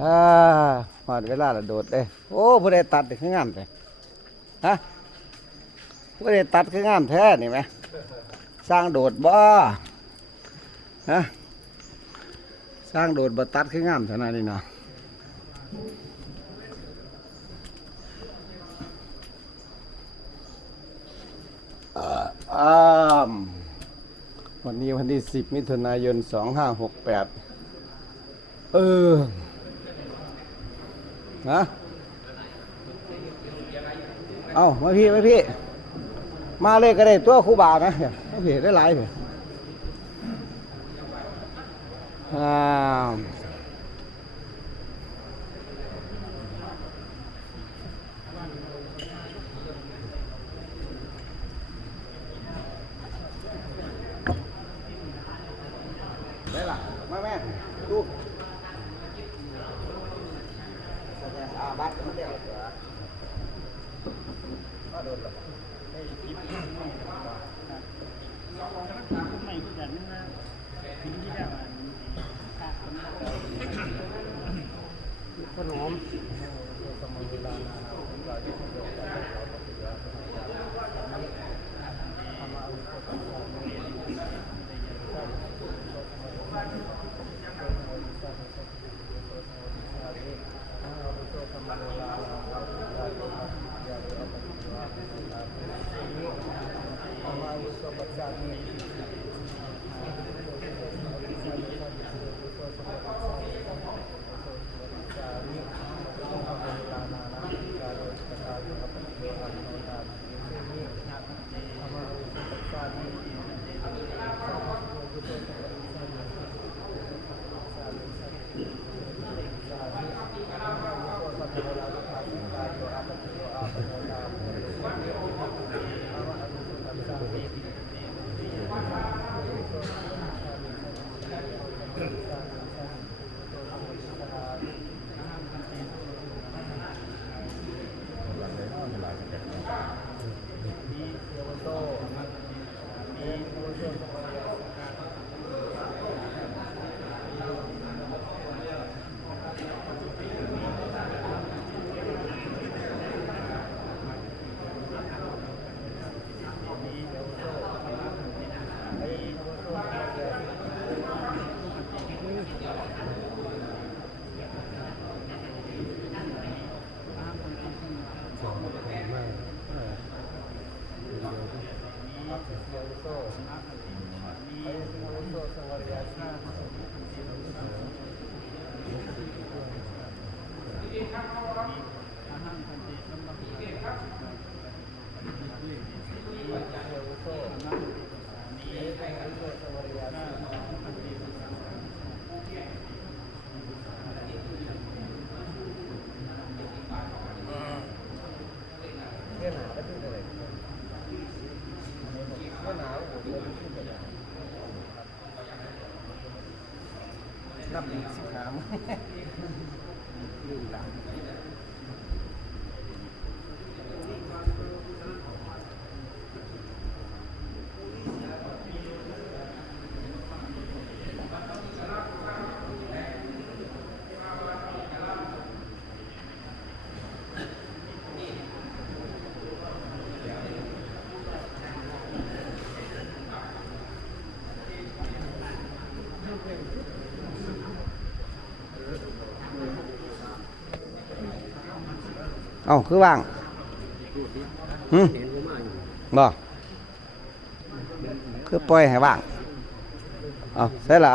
อ่าหอดเวลาละโดดเด้โอ้ผู้ใดตัดคืองามแท้ฮะผู้ใดตัดคืองามแท้นี่ไหมสร้างโดดบ่ฮะสร้างโดดบ่ตัดคืองามเท่านั้นนี่เนาะอ่าวันนี้วันที่10 มิถุนายน 2568นะเอามาพี่มาเลยก็ได้ตัวครูบานะมาพี่ได้หลายพี่ได้ละมาแม่ดูบัตรมันเดียวเหรอก็โดนหรอกขนมนับอีก15ลืมหลังเอาคือว่างบ่คือปล่อยให้ว่างเอาใส่ละ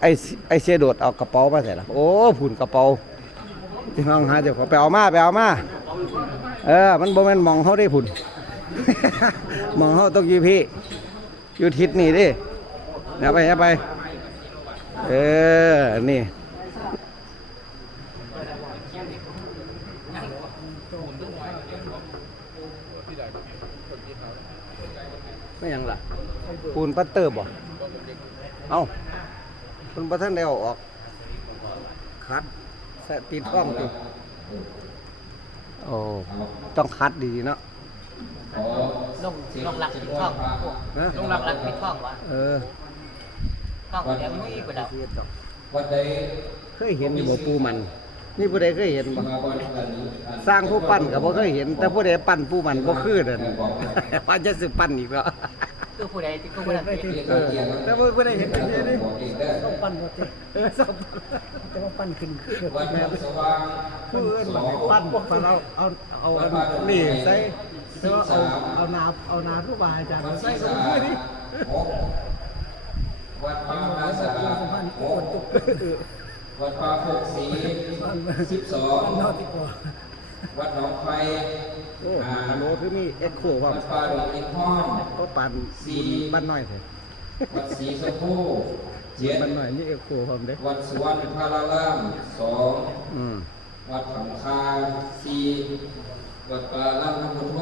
ไอเสียโดดเอากระเป๋ามาใส่ละโอ้ผุนกระเป๋าที่ห้องหาเจ้าของไปเอามามันบ่แม่นมองเขาได้ผุน มองเขาต้องอยู่พี่อยู่ทิศนี่ดิเอาไปนี่ไม่ยังล่ะปูนปัตเตอร์บ่เอ้าคุณประท่านได้ออกคัดใส่ติดกล้องติดโอ้ต้องคัดดีเนาะลงหลักปิดท่องลงหลักปิดท่องวะท่องเดี๋ยวไม่กระดับเคยเห็นบ่ปูมัน นี่ผู้ใดเคยเห็นบ่สร้างผู้ปั้นก็บ่เคยเห็น แต่ผู้ใดปั้นผู้มันบ่คือเด้อ ว่าจะสิปั้นอีกแล้ว คือผู้ใดที่ก็ผู้นั้นเป็น แต่ว่าผู้ใดเห็นจังซี่นี่ ต้องปั้นว่าติ สอบ จะว่าปั้นขึ้น วัดหนองสว่าง ผู้อื่นบ่ให้ปั้นปั้นเอาอันนี่ใส่แต่ว่าเอานาครูบาอาจารย์ วัด ใส่ ศรี ล สาง ไปนี่ หกวัดป่ามหาสารหกวัดป่าโคกศรี12 นอกที่กว่า วัดหนองไฟ โอ้ฮัลโหลคือมีเอ็กโคพร้อม วัดป่าดงอินทร์ ก็ปั่นบ้านน้อยแท้ วัดศรีชมพู7 บ้านน้อยมีเอ็กโคพร้อมเด้ วัดสุวรรณพาราราม2 อืม วัดถังคา4วัดป่าลำน้ำพุโท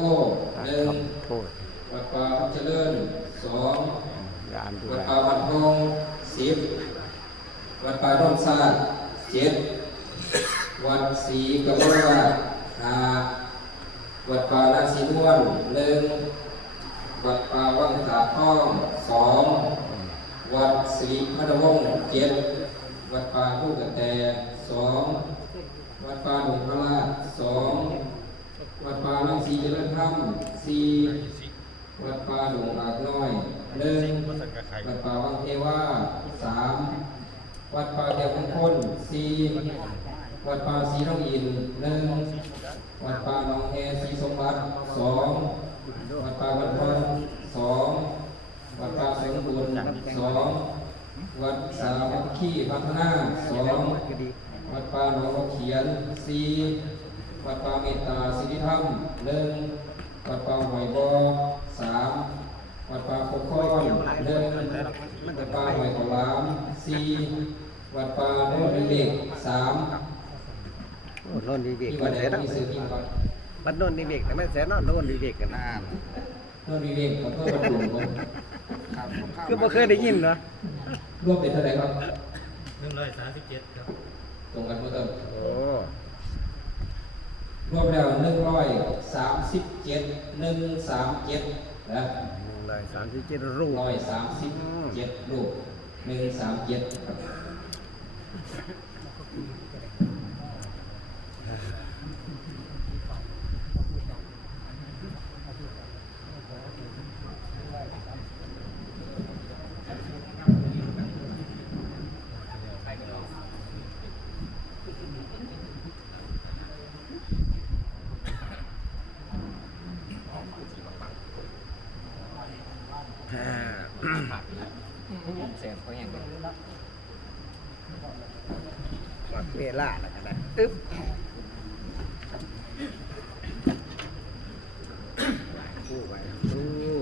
1 โทษ วัดป่าพุทธเจริญ2 งานดู วัด แล ป่าวัดพง10วัดป่าดอนซาด7วัดศรีกมลวาด5วัดป่านาสีนวล1วัดป่าวังตาทอง2วัดศรีพัทวงศ์7วัดป่าผู้กระแต2วัดป่าหนุ่มพระราช2วัดป่าลังสีเจริญธรรม4วัดป่าหลวงอากน้อย1วัดป่าวังเทวา3วัดป่าแก้วมงคล4วัดป่าศรีทองอิน1วัดป่าหนองแฮศรีสมบัติ2วัดป่าวัดพร2วัดป่าแสงบุญ2วัดสามัคคีพัฒนา2วัดป่าหนองบัวเขียน4วัดป่าเมตตาสิริธรรม1วัดป่าหอยบ่อ3วัดป่าโคกค้อน1วัดป่าหอยขาวหลาม4วัดป่าโนนดิเล็ก3 โอ้โน่นดีเบก ที่ มั วัน น ไหน เสียนะ มีซื้อกินก่อน มันโน่นดีเบกแต่มันเสียเนาะโน่นดีเบกกันนะ โนนดิเล็กกับเพื่อนกลุ่มก่อน คือบ่เคยได้ยินเนาะ รวมเป็นเท่าไหร่ครับ 137ครับ ตรงกันหมดเติม โอ้ รวมแล้ว137นะ เลย37รูป 137รูป137ครับเสียงเขาอย่างนี้ วัดเวลาแล้วกันนะอึ๊บคู่ไปคู่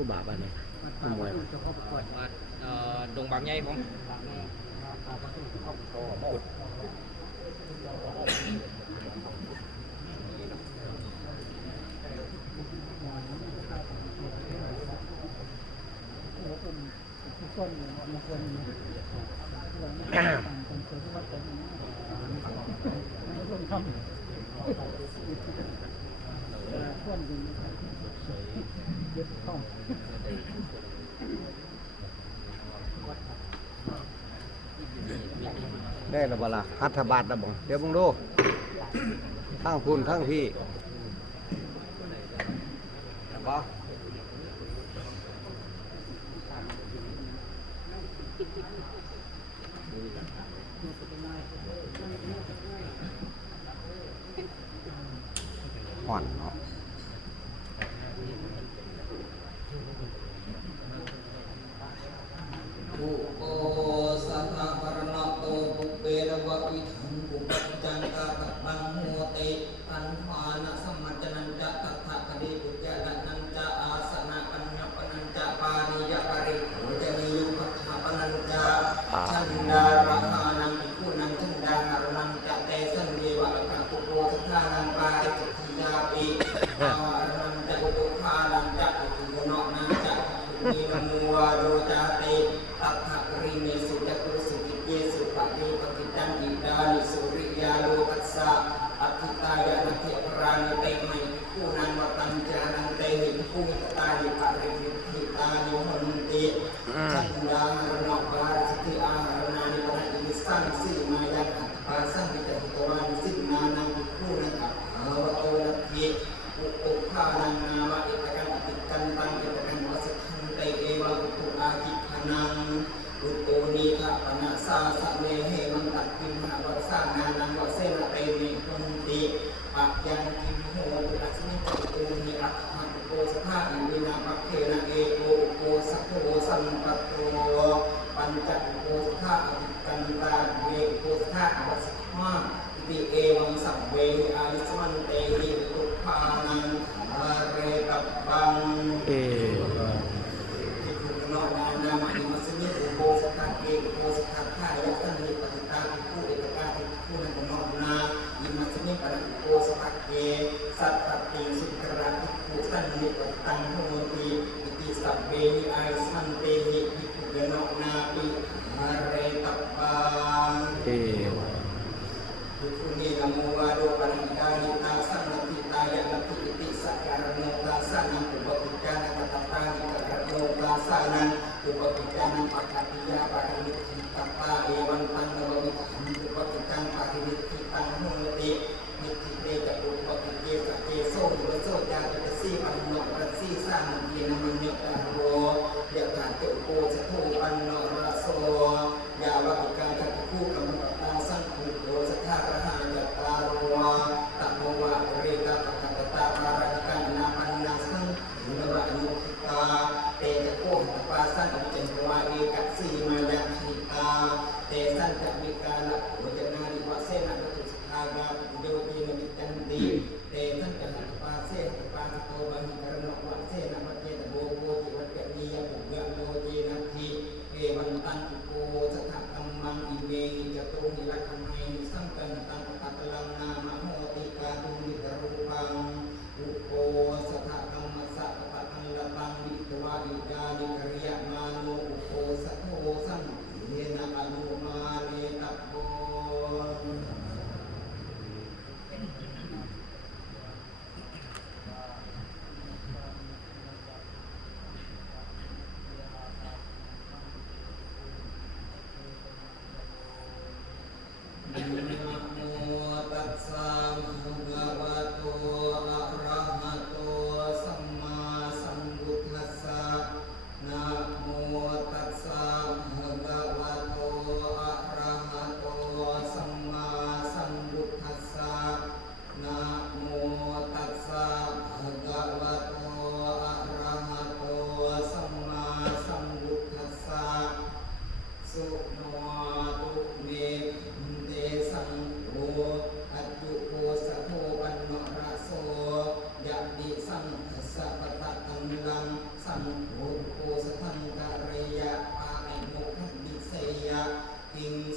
ผู้บาบ้านนี้มวย จะเข้าประกวด วัดดงบางใหญ่ผม ต้นมงคลเป็นคนที่วัดเป็นร่วมทำต้นดินเย็บเข้า ได้ระบละฮัทบาทระบงเดี๋ยวมึงดูทั้งคุณทั้งพี่บ่ห่อนเนาะ อุโอสัทธะปรณะโตปุเประวะวิถังปุปัจจังกาตตังโหติอันภานะสัมมัจจนันจะตัทธะคดีปุจจานันจะอาสนะปัญญปนันจะปานิยปริโภจนิยุปัฏฐปนันจะชันดาราหานังภิกขุนังชันดาหารนังจะเตสันเดวะกัปปุโพสัทธานังปาริจิตยาปิอานังจะอุตุภานังจะอุตุโนนังจะมีนโมวาโรจาติตัทธะริเมสุจัตุสุกิเยสุปะเทปกิตังอิดานิสุริยาโลกัสสะอธิตายะนัตถิปรานิเตไมภิกขุนังวตัญจานังเตหิภิกขุมิตานิปริวิธิตานิหันติชันดาหารณบาริสติอาหารนานิปนะอิมิสังสีมายังอัตถาสังวิจหิตวานิสินานังภิกขุนังอัภวโตนัตถิอุปภานังนามะอิตกันติกันตังอิตกันวสิทังเตเอวะอุตุอาคิขนังอุโตนิฆะปนะสาสะเมเหมันตัดกิมหะวัสสานานังวเสนะเตเมหุนติปัจยังกิมโหตุอัสมิจตุนิอัตถะโกสภาอิมินาปัคเคนะเอโกโกสัพโพสัมปัตโตปัญจโกสภาอภิกันตาเวโกสภาอวัสสมาติเอวังสัพเวอาลิสมันเตหิตุภานังอาเรตัปปังที่ถูกนอนานามาอิมัสมิอุโบสถะเกอุโบสถะข้ายัตันนิปติตาภิกขุเอกกาภิกขุนันนอนาอิมัสมิปะอุโบสถะเกสัตตติสุกราภิกขุตันนิปติตังโหติอิติสัพเวหิอาลิสมันเตหิภิกขุนอนาปิอาเรตัปปังทุกนี้นโมวาโดปัญญาณิตาสังนติตายะนติอิติสักการโนตาสานังอุปปิจานังกัตตานิกัตโนตาสานังอุปปิจานังปัจจติยาปะรินิธิตัปปะเอวันตังนววิธังอุปปิจังปะรินิธิตังโหตินิธิเตจะอุปปิเจสเจโสยุโสจาตุสีปันโนปัสสีสานังเยนะมัญญตาโรยะถาเตโกสะโทปันโนราโสยาวะปิกาจักขุกัมมตาสังขุโรสัทธาระหะยัตตาโรตะโมวะเรตะปะกะตาปาราจิกันนาปันนาสังนวะอนุทิตาเตจะโกหะปาสังอุจเจวะเอกัสสีมายังหิตาเตสันจะมิกาละโอจนานิวะเสนะตุสทากาโยตินมิจันติเตสันจะหัตปาเสหัตปาติโตบะหิกรณวะเสนะมัจเจตโบโภติวัจเจนียปุญญโยเจนัตถิเอวันตันตุโกสัทธะกัมมังอิเมหิจตุหิลักขมัยสังกัณตังปัตตลังนามโหติกาตุมิตรูปังอุโกสัทธะกัมมัสสะปะตังละตังวิตวะอิกานิกริยมาโนอุโกสัทโธสังเยนะอนุมาเนตัปโปนะโมตัสสะภะคะวะโตอะระหะโตสัมมาสัมพุทธัสสะนะโมตัสสะภะคะวะโตอะระหะโตสัมมาสัมพุทธัสสะนะโมตัสสะภะคะวะโตอะระหะโตสัมมาสัมพุทธัสสะสุโนตุเมเตสัง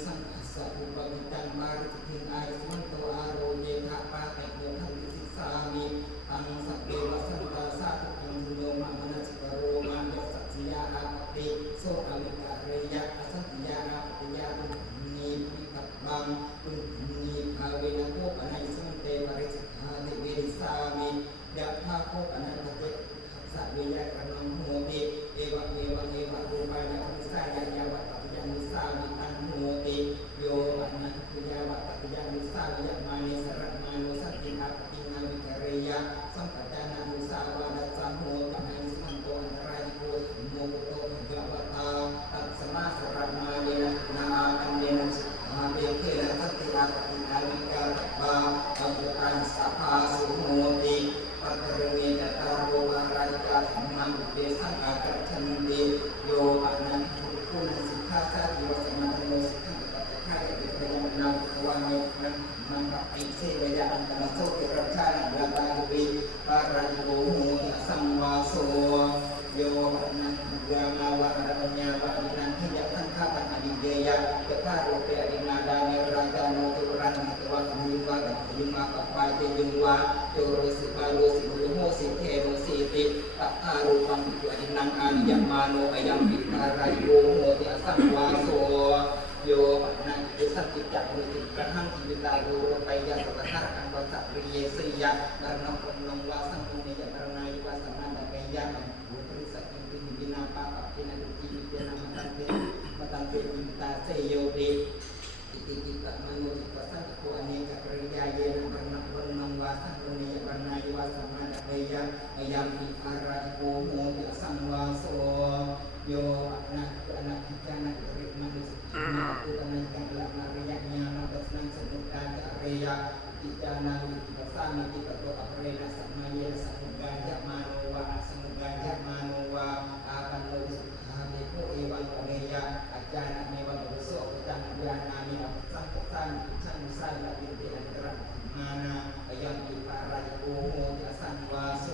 สังฆสัพพุปมิจันมาริทิงอายุมันโตอาโรเยทะปาเตโมทันติสิสามิตังสัพเพวสันตาสาธุกังโยมะมนัสกโรมายัสสิยาอาปติโสอวิกะเรยะอสันติยาอาปติยาตุนีปิกัปบังตุนีภาเวนะโกปนัยสังเตปริสิทธาเตเวริสามิยะภาโกปนันตเตสัพเวยะกนังโหติเอวะเอวะเอวะรูปายะวิสายะยาวะตัพยานุสามิตังโหติโยปะนะคุยาวะตัพยานุสามิยะมานิสระมานุสัตติอาปตินาวิกะเรยะสัมปจานานุสาวาดัสสะโหปะนัยสัมโตอันตรายโกโมโตภะวะตาตัสมาสระมาเยนะนาอันเยนะอาเบเคนะสัตติอาปตินาวิกะบาอัมปตันสัพพาสุโหติปัตตะเวนะตาโรวาราจิกาธัมมังเดสังอากัจฉันติโยปะนันทุนสิกขาสาธิวสมาธิโนสิกขังปัจจคายะปิเตนะนังวามินังมังปะปิเสวยะอันตนะโสติรัชฌานะยะตาวิปาราจิโกโหติสัมวาโสโยปะนันยามาวะระญญาวะอินันทิยะทังฆาปันอดิเยยะตะฆาโรเตอดินาดาเนราจาโนตุรันหิตวะสัมยุวะกัจยุมาปะปาเจยุวะโยโรสิบาโลสิบุโหสิเทโรสิติตัทธารูปังปิอดินังอานิยัมมาโนอยัมปิภารายโยโหติอสังวาโสโยปะนันติสัจจิจักมุติกะหังทิวิตาโรไปยะสัพพะกังวะสัพพิเยสิยะนรณังปนงวาสังมุนิยะปรณายวะสัมนันตะเกยะบุตริสัจจิวินาปะปะตินะตุจิวิเตนะมตันเตจิตาเสยโยติติจิตะมโนจิตวสังโฆอเนกปริยาเยนะปรณังปนงวาสังมุนิยะปรณายวะสัมนันตะเกยะยัมปิภารายโกโหติอสังวาโสโยอะนะอะนะทิจานะเริมังสินะตุตนะกังละนะริยะญาณตัสนังสมุตตาจะเรยะทิจานะวิปัสสามิติปะโตอะเรนะสัมมาเยสมุกายะมาโนวะสมุกายะมาโนวะอาปันโนสุขาเมโกเอวังเรยะอาจานะเมวังโสปจังญาณามิอัปสังกสังชังสังละวิเตอันตระมานะยัมปิปารายโกโหติอสังวาโส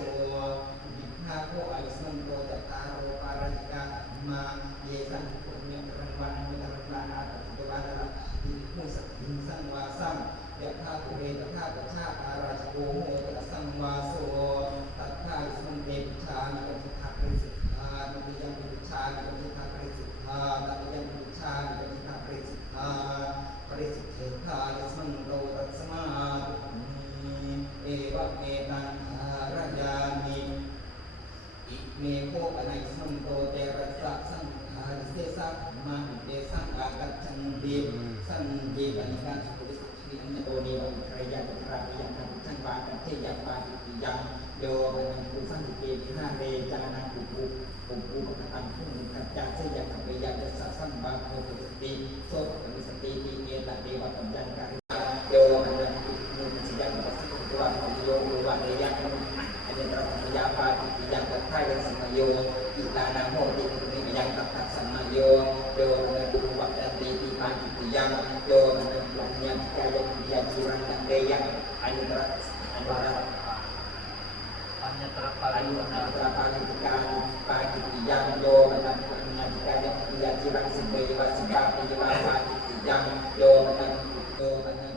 นาโคอายุสันโตตตาโรปาราจิกามาเยสังปุญญะรังวันมิตรังวานาติตวานะติมุสัติสังวาสังยะธาปุเรตถาปชาปาราชโกโหติสังวาโสตัทธาสัมเดชฌานะปฏิภาคริสิทธานุติยังปิชานะปฏิภาคริสิทธาตัตยังปิชานะปฏิภาคริสิทธาปริสิทธิธายะสังโตตัสมาเอวะเมตังหารยามิอิเมโคปนัยสัมโตเตระสะสังฆาริเสสะมาหุเตสังอากัจฉันติสันติปนิการสุริสิอันโตนิวังครยะตุราปิยังกันชังบากันเทยะปาติปิยังโยปนังกุสันติเกวิหาเรจานังปุปุปุปุปะตังพุงกัจจาเสยะกัปเปยะจัสสะสัมบาโคตุสติโสปนิสติติเอตะเดวะตัญญังกะโยปนังกุมุสิยังปัสสิตุวะโยโวะเรยะอันตระสัมยาปาติปิยังกัตถายสัมมโยอิตานาโหติมิยังกัตถสัมมโยโยนะตุวัตติติปาติปิยังโยนะปัญญากายะยะจิรังเดยะอันตระปัญญตระปา อัน ริว ต นา ระปาติการปาติปิยังโยนะปัญญากายะยะจิรังสิเบยวะสิกาปิยวะปาติปิยังโยนะ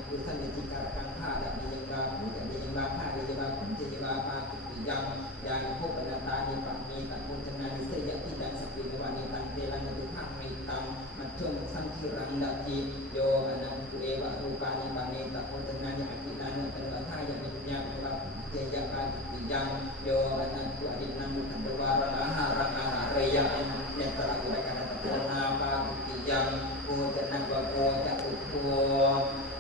กุสันติการกังฆาดะนิยังบาภูตะนิยังบาภานิยังบาผุจิยังบาปาติปิยังยานิโภปนาตานิปัมมีตังมุจนานิเสยะทิดังสปิวานิตังเตลังตุทังมิตังมัจจุงสังคิรังดะจิโยอนันตุเอวะรูปานิปานิตังมุจนานิอตินานุตันตถายะมิญญาณวะเจยะปาติปิยังโยอนันตุอดินังมุขันตวาระอาหารังอาหาเรยะเนตระอุระกันตะโตนาปาติปิยังโอจะนังวะโอจะอุโภ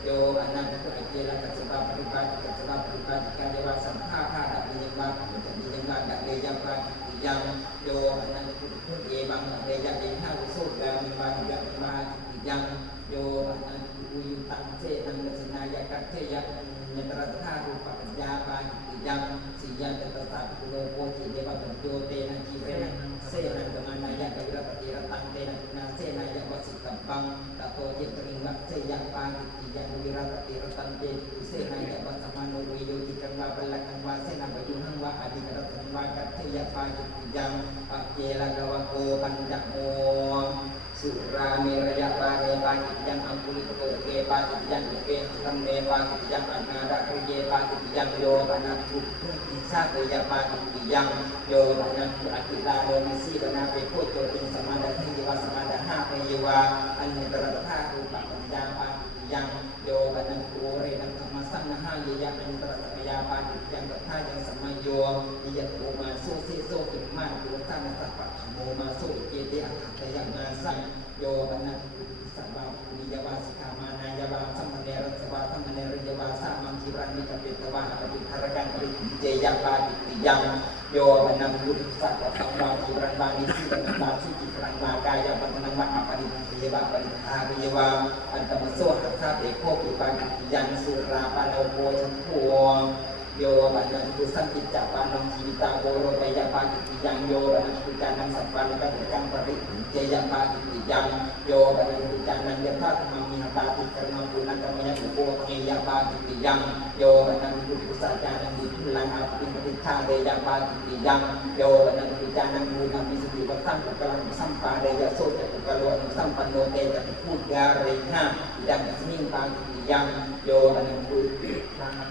โยอนันตุอเจระกัสสะปริปาติกัสสะปริปาติกาเดวะสัมภาภาดะนิยังบาปุจนิยังบาดะเรยะปาติปิยังโยอนันตุพุทเอบังเรยะเอหะวิโสดามิบาติยะปาติปิยังโยอนันตุอุยุตังเสนังกัสนายะกัจเจยะเนตระธารูปปัญญาปาติปิยังสิยังตัสสะปุโรโพธิเดวะปัญโยเตนะจีเรนะเสนังกมานายะกะวิรปฏิรตังเตนะนาเสนายะวสิกัปปังตะโตเจตริงวะเสยะปาติปิยังวิรปฏิรตังเตเสนายะวะสัมมาโนวิโยติกังวะปัลลังวะเสนาปยุหังวะอดิกรัตังวะกัจเจยะปาติปิยังปัจเจละกะวะโกปัญจโมสุราเมรยะปาเรปาติยังอัมปุ ลิโกเกปาจิยังเกสัมเมปาจิยังอนาดะเยปาจิยังโยปนันตุอิสาเตยปาจิยังโยปนันตุอคิตาโดมิสีปนาเปโคโจติสมาดาทิยวาสมาดาหาเปยวาอันเนตระธาตุปัญญาปาจิยังโยปนันตุเรนังธรรมสังหะเยยะอันเตระสัมยาปาจิยังตถายังสัมมโยนิยตโตมาโซเซโซกิมาตุตังสัพพะโมมาโซเกเตอะตยะนาสังโยปนันตุสัมมาวิยาวาสิกามานายาวาสัมมเนรสวาสัมมเนรยวาสามังจิรันนิกเปตวาปฏิภารกันปริเจยังปาจิติยังโยปนันตุสัพพะสัมมาจิรันบานิสิตังบาสิจิรันบากายปัตนังมะปฏิเยวาปฏิภาเยวาอันตมโสหัสสะเตโคปิปาจิติยังสุราปาโนโภชัมโพโยปนันตุสัมปิจจปานังชีวิตาโกโรปยาปาจิติยังโยปนันตุจานังสัพพะนิกังกังปริเจยังปาจิติยังโยปนันตุจานังยะธาตุมังมิหตาติกรณปุณังกรรมยะอุโปเกยะปาจิติยังโยปนันตุปุสัจจานังดิทุลังอาปิปฏิชาเดยะปาจิติยังโยปนันตุจานังมูนังมิสติวัตตังกะลังสัมปาเดยะโสจักกะโลสัมปันโนเตจะพูดยาเรหะยังสมิงปาจิติยังโยปนันตุ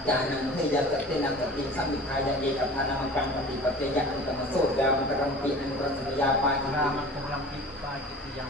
จานังเทยะสเตนังสติสัมมิทายะเอกพานามังกังปฏิปเตยะอันตมโสกามกรัมปิอันตรสยาปาจิติยัง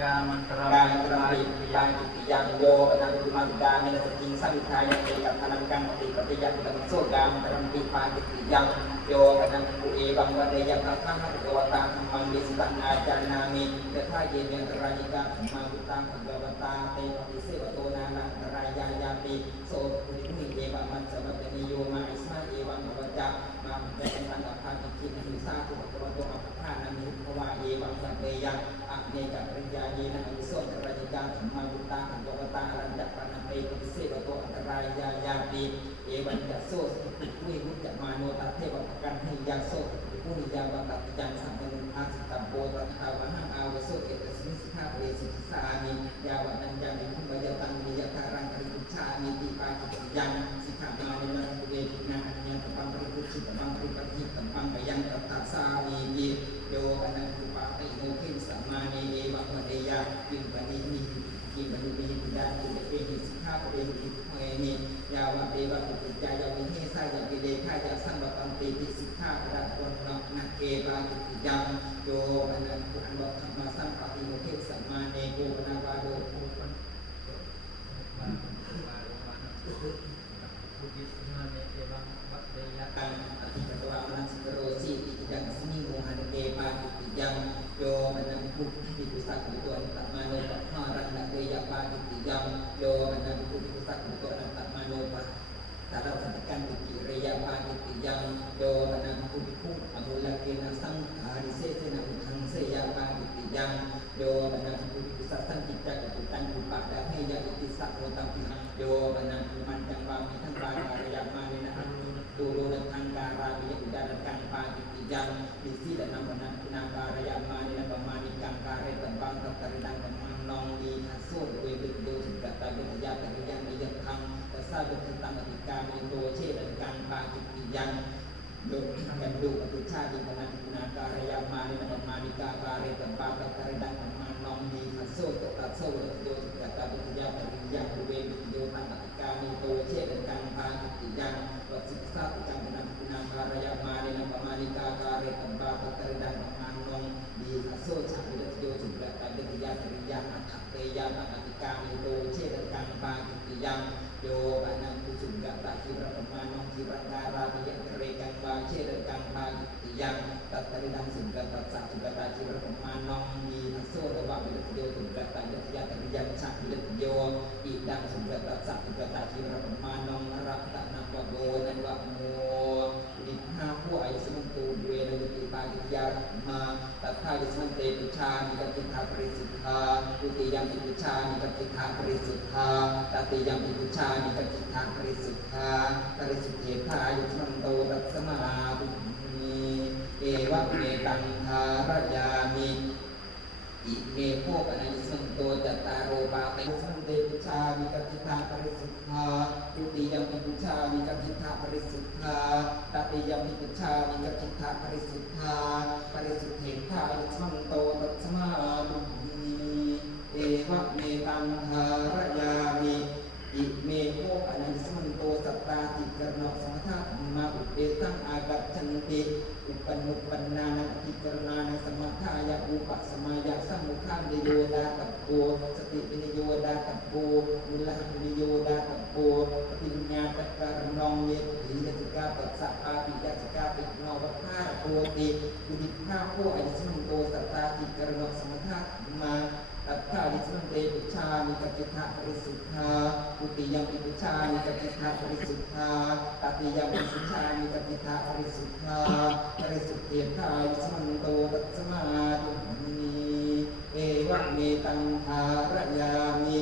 กามันตรังปิปาจิติยังโยปนังตุมังกาเมนะสติสัมมิทายะเอกพานามังกังปฏิปเตยะอันตมโสกามกรัมปิปาจิติยังโยปนังตุเอวังวะเดยะตัสสะภะคะวะตาธัมมังเยสิตังอาจานามิยะถาเยเมตรายิกาธัมมังพุทธังภะคะวะตาเตปฏิเสวะโตนานังตรายายาปิโสภุริมิเอวะมัจจวัตนิโยมาอิสมาเอวังอวัจจะมาเตตังกัปปะจิกินะหิสาตุภะคะวะโตอะปะทานามิภวะเอวังสัพเพยังอะเนกัปริยาเยนะอิโสตรายิกาธัมมังพุทธังภะคะวะตาอรัญญปะนะเปปฏิเสวะโตอันตรายายาปิเอวังจัสโสวิมุตตมาโนตัตเทวะกันหิยาโสปุริยาวะตัตจังสัมมนุอาสิตัมโปตัทาวะหังอาวโสเกตสิสิกขาเวสิสามิยาวะนัญญามิคุมยตังมิยตารังปริปุชามิติปาจิตยังสิกขามานินังเวทินาอัญญตปังปริปุชิตปังปริปัติตัมปังกยังตัตตาสามีติโยอนันตุปาติโมขิสัมมานีเอวะมะเดยะปิปะนิมิกิปะนิมิปิดาตุเปหิสิกขาเวหิเมนิยาวะเดวะปุจจายะวิเทสายะวิเลขายะสังวตันติปิสิกขาปะระวันนะนะเกปาจิตยังโยอนันตุอันวะธรรมสัมปติโมขิสัมมานีโกปนาวาโดตังอธิปตวามังสิกโรสีติยังสมิงโมหันเกปาจิตยังโยอนันตุปิตุสักขุตัวตัตมาโนปัฏฐารันนะเกยปาจิตยังโยอนันตุปิตุสักขุตัวตัตมาโนปัฏฐารันสันกันติกิริยาปาจิตยังโยอนันตุปิคุอมุลเกนะสังขาริเสเสนะอุทังเสยปาจิตยังโยอนันตุปิตุสัตสังกิจจักขุตังขุปะดาเฮยะอิติสัพโพตัมปิโยอนันตุมันจังวามิทังปาการยามานินะตูโดนังการามิยอุดารังปาจิตยังดิสิดานัมปนังนาการยามานินะปมานิกังการะตัมปังตัตริดังปัมมังนองดีทัสโสเวเบโดสุกตาเวทยาตริยังนิยัทังตัสสะเวทันตังอติกามิโตเชดังกังปาจิตยังโดกันดูปฏิชาดิปนังนาการยามานินะปมานิกาการะตัมปังตัตริดังปัมมังนองดีทัสโสตัสโสเวโดสุกตาเวทยาตริยังเวเบโดตังอติกามิโตเชดังกังปาจิตยังวัดสิกขาตุกังปนังนาการยามานินะปมานิกาการะตัมปังตัตริดังปัมมังนองดีทัสโสชาวิเดโยสุกตาเวทยาตริยังอัตถเตยะตังอติกามิโตเชดังกังปาจิตยังโยอนันตุสุกตาจิระปัมมังนองจิรังการามิยะเรกังวาเชดังกังปาจิตยังตัตริดังสุกตาสัจจุกตาจิระปัมมังนองดีทัสโสตวะวิเดโยสุกตาเวทยาตริยังชาวิเดโยอิดังสุกตาสัจจุกตาจิระปัมมังนองรัตนะวะโกนันวะโมดิหาผู้อายุสมุตูเวรยติปาจิยามาตัทธายิสมันเตปิชามิกัจิตาปริสุทธาตุติยังปิชามิกัจิตาปริสุทธาตติยังปิชามิกัจิตาปริสุทธาปริสุทธิธายุสันโตรัสมาตุมีเอวะเมตังทารยามิอิเมโภปนัยสันโตจัตตารโอปาติสันเตปิชามิกัจิตาปริสุทธาตุติยังปิชามิกัจิตาปริสุทธาตติยังปิชามิกัจิตาปริสุทธาปริสุทธิธายุสันโตตัสมาตุมีเอวะเมตั ตังหารยามิอิเมโมอนันสมันโตสัตตาติกรณะสมถะมาอุเปตังอากัจฉันติอุปนุปันนานัติกรณานัสมถายะอุปสมายะสัมมุขังโยดาตัปโปสติปินโยดาตัปโปมุลหัปินโยดาตัปโปปฏิญญาตการนองเยติยติกาปัสสะอาปิยติกาปิโนวัฏฐาโพติอุดิภาโพอนันสมันโตสัตตาติกรณะสมถะมาตัทธาลิสมันเตปุชามิกัจจิตะปริสุทธาปุติยังปิปุชามิกัจจิตะปริสุทธาตติยังปิปุชามิกัจจิตะปริสุทธาปริสุทธิทายิสมันโตตัสสมาตุนีเอวะเมตังหารยามิ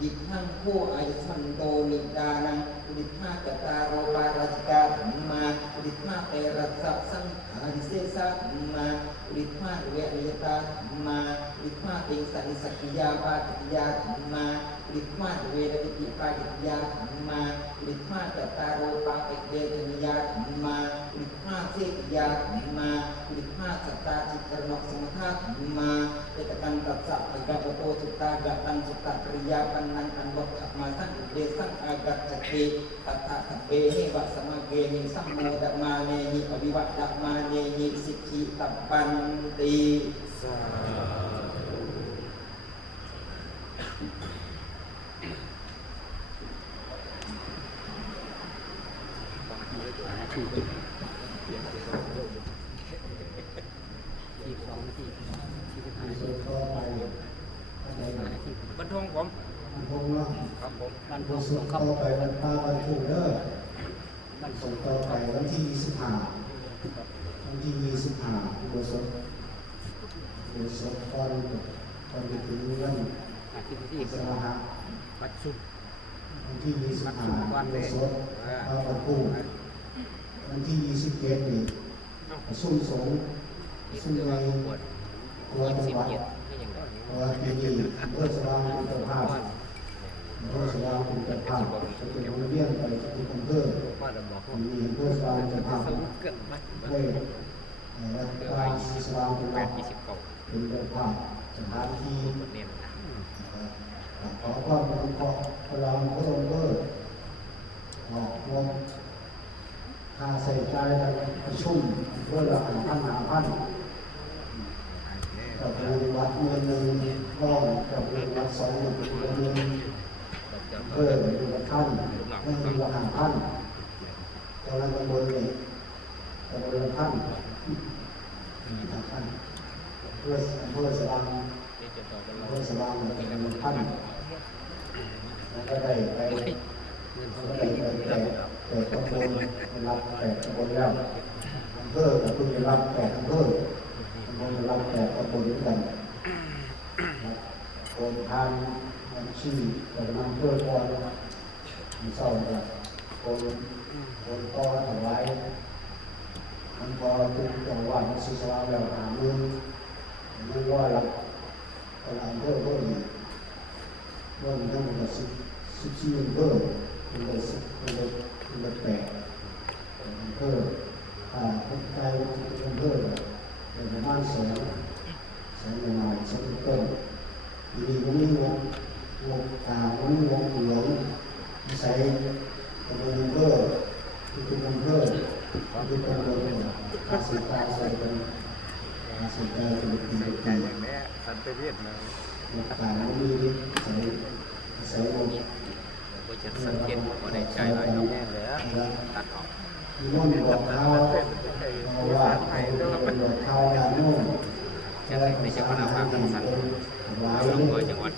ดิทังโคอายุสันโตนิดานังดิทาจตารโรปาราชิกาธรรมาดิทาเตระสะสังขาริเสสะธรรมาดิทาเวริยตาธรรมาดิทาติงสันิสักกิยาปาติยาธรรมาดิทาเวรติปาติยาธรรมาดิทาจตารโรปาติเวทนิยาธรรมาดิทาเสกยาธรรมาดิทาสัตตาจิกรณะสมถะธรรมาเจตกันตัสสะปะกะโตสุตตากะตังสุตตะปริยาปันนังอันวัฏมาสังอุเบสังอากัจจติตัทธะเปหิวัสมะเกหิสัมโมดะมาเนหิอวิวัตดะมาเนหิสิกขิตัปปันติบรรทงผม ผมว่า ครับผม มันส่งต่อไปวันป้าวันผู้เด้อมันส่งต่อไปวันที่25วันที่25อุโบสถก่อนจะถึงวันที่สมาหะ ปัจจุบัน วันที่25อุโบสถป้าวันผู้วันที่27นี่สุ่มสงสุ่มในตัวจังหวัดว่าปีนี้เพื่อสร้างคุณภาพเพื่อสร้างคุณภาพจะเป็นโรงเรียนไปจะเป็นอำเภอมีเพื่อสร้างคุณภาพได้รัฐบาลสร้างคุณภาพเป็นคุณภาพสถานที่ขอความอนุเคราะห์พลังพระองค์เพื่อออกงบค่าใช้จ่ายการประชุมเพื่อละ1,000 กับเงินวัดเงินหนึ่งก้อนกับเงินวัด2 เงินเพื่อเงินวัดท่านไม่มีวัดห่างท่านตอนนั้นตำบลนี่ตำบลท่านท่านเพื่อสว่างเป็นท่านแล้วก็ได้ไปแต่ตำบลรับแต่ตำบลแล้วอำเภอกับคุณรับแต่อำเภอมันรับแต่ตำบลด้วยกันโอนทานบัญชีแต่นำเพื่อก่อนมันเศร้าเลยโอนต่อถวายมันพอตุกจังหวัดมันสิสวาแล้วมันว่าหลักตลาดเพื่ออีกว่ามันทั้งหมด14 อำเภอเป็นเลย8 อำเภอคนไทยอำเภอเป็นประมาณ2 หน่อย2 ต้นทีนี้มันมีวงมันมีวงหลวงใส่ตะบนอำเภอทุกอำเภอทุกตำบลภาษีตาใส่กันใส่ใจเป็นปีอย่างนี้สันเตเวียดนะมันมีใส่วงก็จะสังเกตว่าได้ใจอะไรเนาะตัดออก มีน้องบอกเขาว่าเป็นบอกเขาอย่างนู้น จะได้ในจังหวัดอาภาสัน หลาย ช่วง นี่ หัวจังหวัด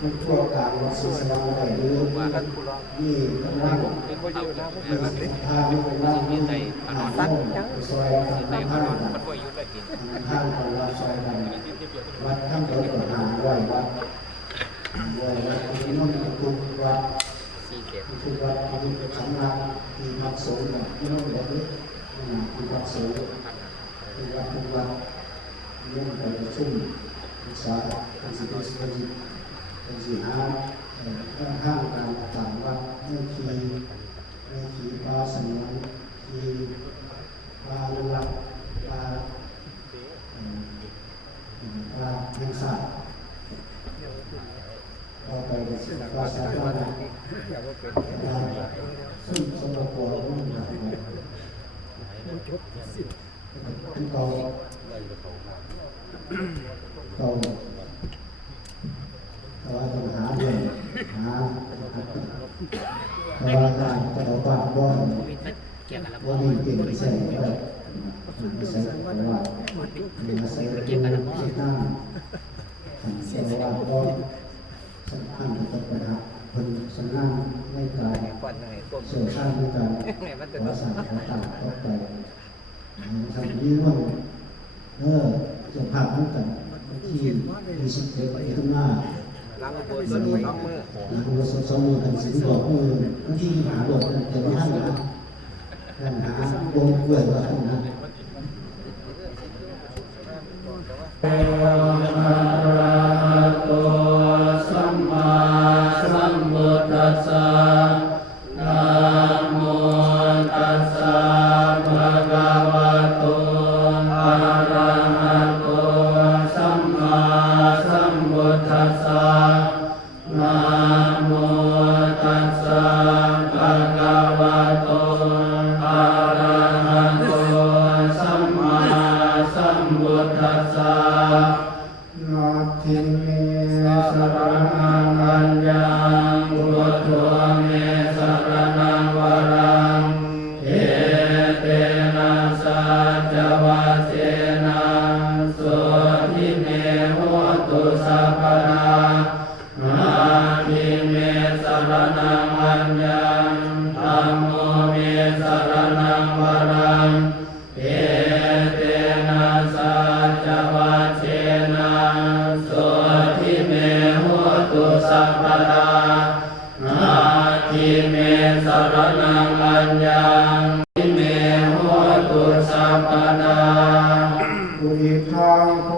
มันพวกกลางวัดศรีสะเกษได้หรือนี่กำลังมีทางกำลังมีหาตั้งซอยทางห้างห้างของเราซอยกันวัดทั้งหมดหาร้อยวัดที่น้องทุกวัดทุกวัดที่สำนักที่พักสงฆ์ที่น้องแบบนี้ที่พักสงฆ์ทุกวัดน้องไปประชุมศึกษาการศึกษาเป็นสี่ห้างการต่างวัดไม่ขีปลาสมุนขีปลาลักปลา ยังสร้างต่อไปก็สามารถซึ่งสำหรับตัวเราไม่ได้คือเราต้องหาเรื่องหาแต่ว่าการจะเอาบ้านบ้าน มีเกี่ยวกับระบบ ว่ามีเก่งใส่ก็ไม่ใส่เพราะว่าไม่ใส่เกี่ยวกับที่ตั้งแต่ว่าก็สำคัญกับปัญหาคนสำคัญในการเสื่อมสร้างในการขอสั่งขอต่างต่อไปทำนี้ว่าจะผ่านเหมือนกันที่มีสิทธิ์ไปข้างหน้าหลังอุโบสถ2 มือกันสิบอกมือที่หาบทแต่ไม่ท่านนะหาวงเกลือว่าท่านนะสัมมาสัมพุทธัสสะนะโมตัสสะภะคะวะโตอะระหะโตสัมมาสัมพุทธัสสะนะโมตัสสะภะคะวะโตอะระหะโตสัมมาสัมพุทธัสสะนาทิเมสรณังอัญญังพุทโธเมสรณังวรังเอเตนะสัจวัสเสนะโสทิเมโหตุสัพพะนาทิเมสรณังอัญญังธัมโมเมสรณังวรังเอเตนะสัจวัสเสนะโสทิเมโหตุสัพพะนาทิเมสรณังอัญญังทิเมโหตุสัพพะนาปุริทังโค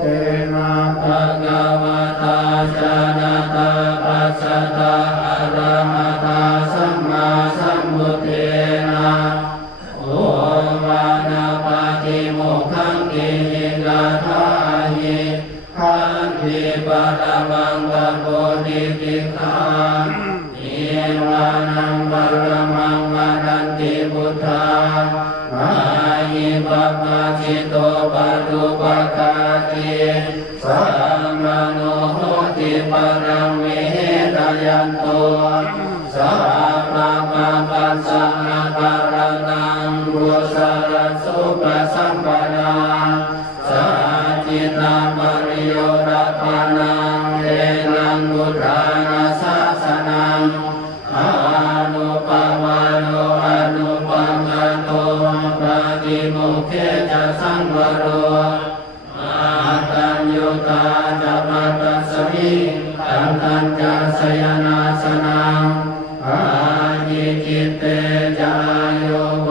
เตนะภะคะวะตาจานะตาปัสสะตาอะระหะตาสัมมาสัมพุทเทนะโอวานาปาติโมกขังกิหิกาทาหิขันธิปะระวังกะโพธิกิขานิวานังวรมังวรันติพุทธามาหิปะปะจิโตปะตุปะกาติสัมมาโนโหติปะรังวิเหตยันโตสัพพะปะปัสสะนะปะระนังบุสรสุปะสัมปนาสัจจิตาปริโยรัตนังเอนังบุทานาสาสนังอานุปวาโนอนุปัมมโตปฏิโมกเขจะสังวโรอาตัญญุตาจะปัตตสมิตันตัญจสยนาสนังอาหิจิตเตจายโยโก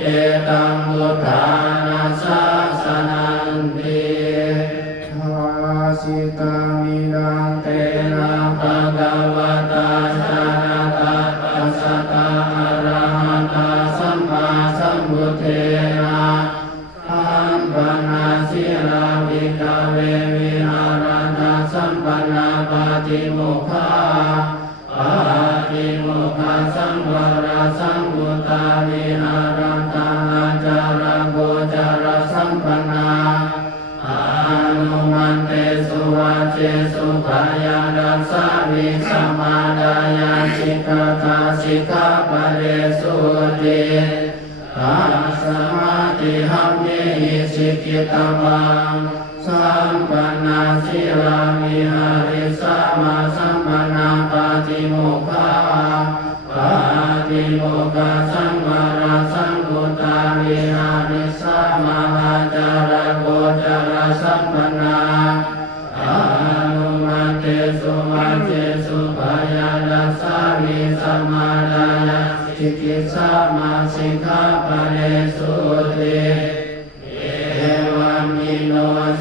เอตังบุทานาสาสนันติอาสิตามิดังเตนะภะคะวะตาชานะตาปัสสะตาอะระหะตาสัมมาสัมพุทเทนะอัมปนาสิลาวิกาเววิหารณาสัมปันนาปาติโมกขาปาติโมกขาสังวรสังวุตาวิหารันตานาจาระโกจารสัมปันนาอานุมันเตสุวัจเจสุขายานัสสาวิสมาดายาสิกขาสิกขาปะเรสุติอาสมาติหัมเยหิสิกิตมังสัมปันนาสิลามิหาริสัมมาสัมปันนาปาติโมกขาปาติโมกขาสังวรสังกุตาวิหาริสัมมาจารโกจารสัมปันนาอานุมันเตสุวัจเจสุภายานัสสาวิสัมมาดายาสิกิสัมมาสิกขาปะเรสุติเอวัมมิโน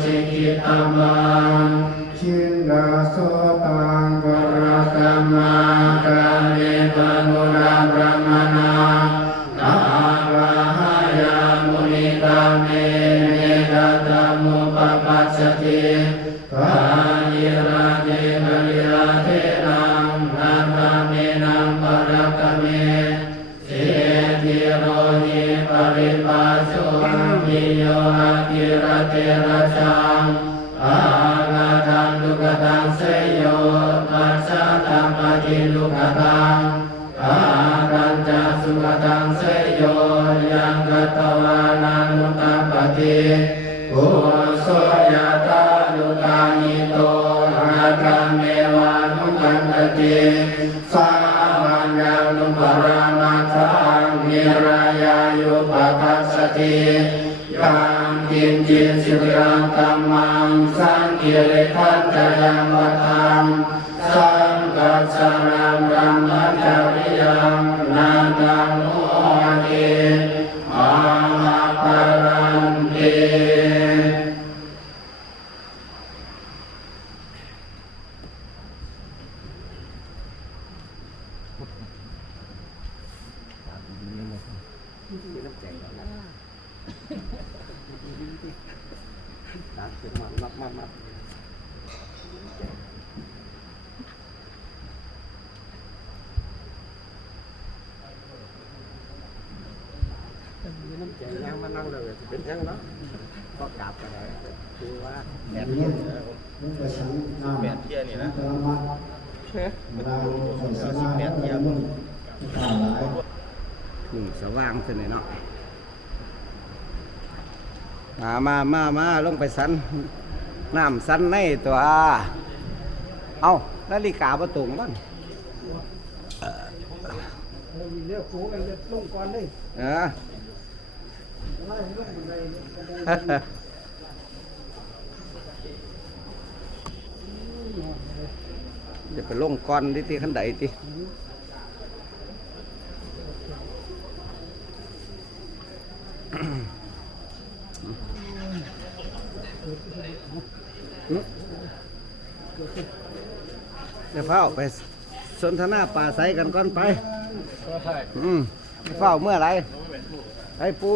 สิกิตมังชินดาโสตังปะระกัมมากาเนปะนุราบรมนา ยิราเทกลิราเทนังนาคาเมนังปรักขเมเสติโรหิปริปัสโสมิโยอากิรเตระชังอาลาทังลุกตังเสยโยปัสสะตัมปฏิลุกตังอาคันจาสุขตังเสยโยยังกตวานานุตัปปติโอโสยตาลุกานิโตอาคาเมวานุกันตติสามัญญานุปรามาทังนิรายายุปปัสสติยังกินจิตสิรังตัมมังสังกิริทันจยังวัตังสังกัสสนังรัมมัจจริยังนาตังโนเกอามาปารันเตมาน้ำใจย่างมานั่งเลยเป็นยังเนาะก็กราบกันเลยคือว่าแดดเย็น มุกสังน้ำแบบเที่ยนี่นะเราคนสนาแบบเที่ยมันต่างหลาย สว่างเสนเนาะมาลงไปสันน้ำสันในตัวเอานาฬิกาประตูบ้างเรียกครูกันจะลงก่อนเลยจะไปลงก่อนดิที่ขันใดติเดี๋ยวเฝ้าไปสนทนาป่าไสกันก่อนไปเฝ้าเมื่อไรไอ้ปู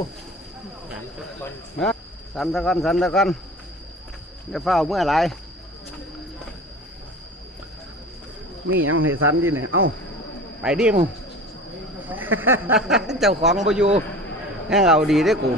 นะสันตะกันเดี๋ยวเฝ้าเมื่อไรมีหยังให้สันดิเนี่ยเอ้าไปดิมึง เจ้าของบ่อยู่ให้เราดีได้อกู